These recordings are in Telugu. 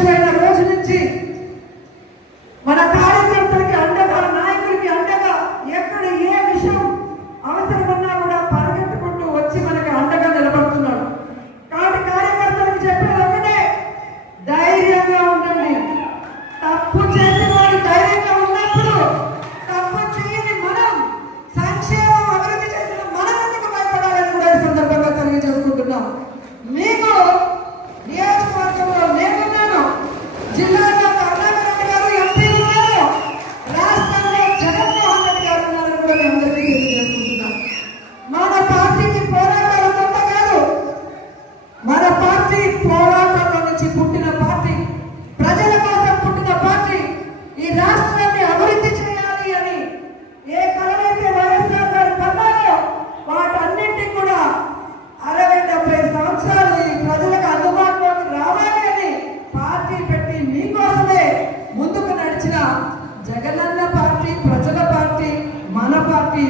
అధ్యక్షుడైన రోజు నుంచి మన కార్యకర్తలకి అండగా, నాయకులకి అండగా, ఎక్కడ ఏ విషయం అవసరమన్నా కూడా పరిగెత్తుకుంటూ వచ్చి మనకి అండగా నిలబడుతున్నాడు. కాబట్టి కార్యకర్తలకు చెప్పేది ఒకటే, ధైర్యంగా ఉండండి. తప్పు చేసిన వాడు ధైర్యంగా ఉన్నప్పుడు తప్పు చేయని మనం, సంక్షేమం అభివృద్ధి చేసిన మనం ఎందుకు భయపడాలని కూడా ఈ సందర్భంగా తెలియజేసుకుంటున్నాం. మీకు నియోజకవర్గంలో నేనున్నాను, జిల్లాలో కరుణాకర్ గారు ఎంపీ ఉన్నారు, రాష్ట్రంలో జగన్మోహన్ రెడ్డి గారు ఉన్నారని కూడా మేము అందరికీ తెలియజేసుకుంటున్నాం. మన పార్టీకి పోరాటాలు కొత్త కాదు. మన పార్టీ పోరాటంలో నుంచి పుట్టిన పార్టీ, ప్రజల కోసం పుట్టిన పార్టీ. ఈ రాష్ట్రాన్ని అభివృద్ధి చేయాలి అని ఏ కలనైతే వైఎస్ఆర్ గారు కన్నారో వాటన్నింటినీ కూడా 60-70 సంవత్సరాలు ఈ ప్రజలకు అందుబాటులోకి రావాలి అని పార్టీ పెట్టి మీకోసమే ముందుకు నడిచిన జగనన్న పార్టీ, ప్రజల పార్టీ, మన పార్టీ.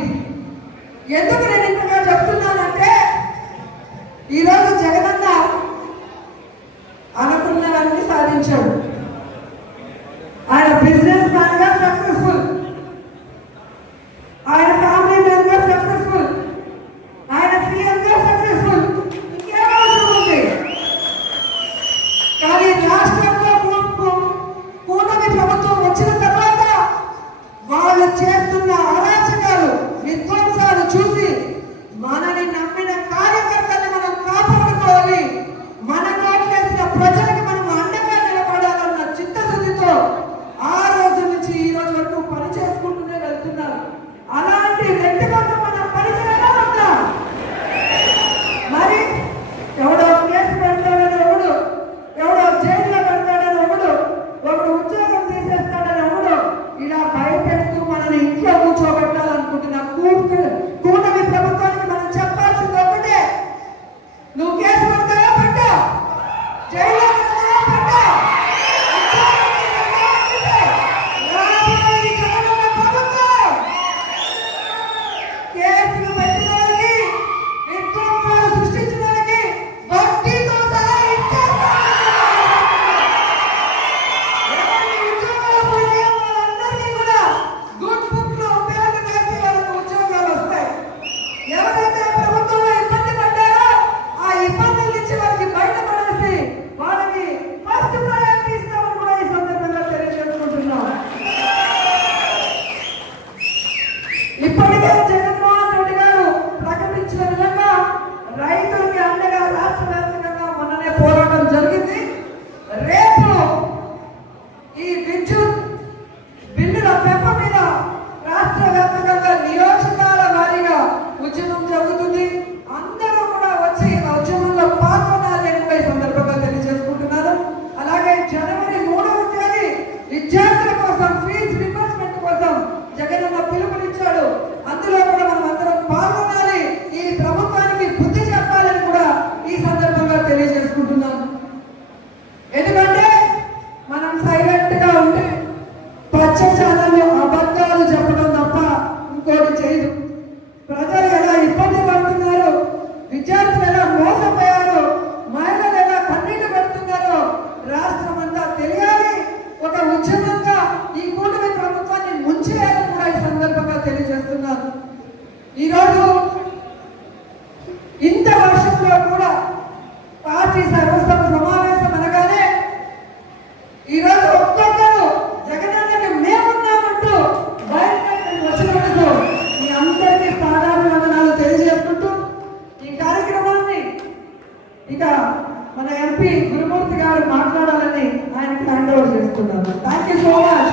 ఎందుకు నేను ఇంతగా చెప్తున్నానంటే, ఈరోజు జగనన్న అనుకున్నవన్నీ సాధించాడు. ఆయన బిజినెస్ మ్యాన్ గా సక్సెస్ఫుల్, ఆయన ఫ్యామిలీ మ్యాన్ గా సక్సెస్ఫుల్, ఆయన సీఎం గా సక్సెస్ఫుల్. ఇంకేం అవసరం ఉంది? కానీ రాష్ట్రంలో కూటమి ప్రభుత్వం వచ్చిన తర్వాత వాళ్ళు చేస్తున్న అరాచకాలు, విధ్వంసాలు చూసి మనని నమ్మిన కార్యకర్తల్ని మనం కాపాడుకోవాలి, మన కోట్లేసిన ప్రజలకు మనం అండగా నిలబడాలన్న చిత్తశుద్ధితో ఆ రోజు నుంచి ఈ రోజు వరకు పని చేసుకుంటూనే వెళ్తున్నారు. అలాంటి వ్యక్తి కోసం మనం పని చేయాలంట. మరి ఎవడో కేసు పెడతాడని ఒకడు, ఎవడో జైల్లో పెడతాడని ఒకడు ఉద్యోగం తీసేస్తాడని ఒకడు ఇలా భయపెడుతూ మనని ఇంట్లో కూర్చోబెట్టాలనుకుంటున్న కూటమి ప్రభుత్వానికి మనం చెప్పాల్సింది ఒకటే, నువ్వు కేసు పెడతావా పెట్టా, జైల్లో పెడతావా పెట్టా, కేసులు పెట్టినోడికి, విధ్వంసాలు సృష్టించడానికి వడ్డీతో సహా ఇచ్చేస్తాం. ఉద్యోగాలు పోయిన వాళ్ళందరికీ కూడా గుడ్ బుక్ లో పేర్లు వేసి వాళ్ళకు ఉద్యోగాలు వస్తాయి. ఎవరైతే ప్రభుత్వంలో ఇబ్బంది పడ్డారో ఆ ఇబ్బందుల నుంచి వాళ్ళకి బయటపడేసి వాళ్ళకి ఫస్ట్ ప్రయారిటీ ఇస్తామని కూడా ఈ సందర్భంగా తెలియజేసుకుంటున్నాం. ఇప్పటికే జగన్మోహన్ రెడ్డి గారు ప్రకటించిన విధంగా రైతులకి అండగా రాష్ట్ర వ్యాప్తంగా మొన్ననే పోరాటం జరిగింది. రేపు ఈ విద్యుత్ బిల్లుల పెంపు మీద రాష్ట్ర వ్యాప్తంగా నియోజకాల వారీగా ఉద్యమం జరుగుతుంది. అందరూ కూడా వచ్చి ఆ ఉద్యమంలో పాల్గొనాలి అని కూడా ఈ సందర్భంగా తెలియజేసుకుంటున్నారు. అలాగే జనవరి 3వ తేదీ విద్యార్థుల కోసం ఫీజు రింబర్స్మెంట్ కోసం జగనన్న పిలుపునిచ్చాడు. అందులో కూడా మనం అందరం పాల్గొనాలి, ఈ ప్రభుత్వానికి బుద్ధి చెప్పాలని కూడా ఈ సందర్భంగా తెలియజేసుకుంటున్నాను. ఎందుకంటే మనం సైలెంట్ గా ఉంటే పచ్చ ఛానల్లో అబద్ధాలు చెప్పడం తప్ప ఇంకోటి చేయదు. ప్రజలు ఎలా ఇబ్బంది పడుతున్నారు, విద్యార్థులు ఎలా మోసపోయారు, మహిళలు ఎలా కన్నీళ్లు పెడుతున్నారో రాష్ట్రం అంతా తెలియాలి. ఒక ఉద్యమంగా ఈ కూటమి ప్రభుత్వాన్ని ముంచేయాలని కూడా ఈ సందర్భంగా తెలియజేస్తున్నారు. ఈరోజు ఇంత వర్షంలో కూడా పార్టీ సర్వసభ సమావేశం అనగానే ఈరోజు ఒక్కొక్కరు జగనన్నకి మేమున్నామంటూ బయటకు వచ్చినందుకు మీ అందరికీ పాదాభివందనాలు తెలియజేసుకుంటూ ఈ కార్యక్రమాన్ని ఇక మన ఎంపీ గురుమూర్తి గారు మాట్లాడాలని ఆయనకి హ్యాండ్ ఓవర్ చేస్తున్నాను. Thank you so much.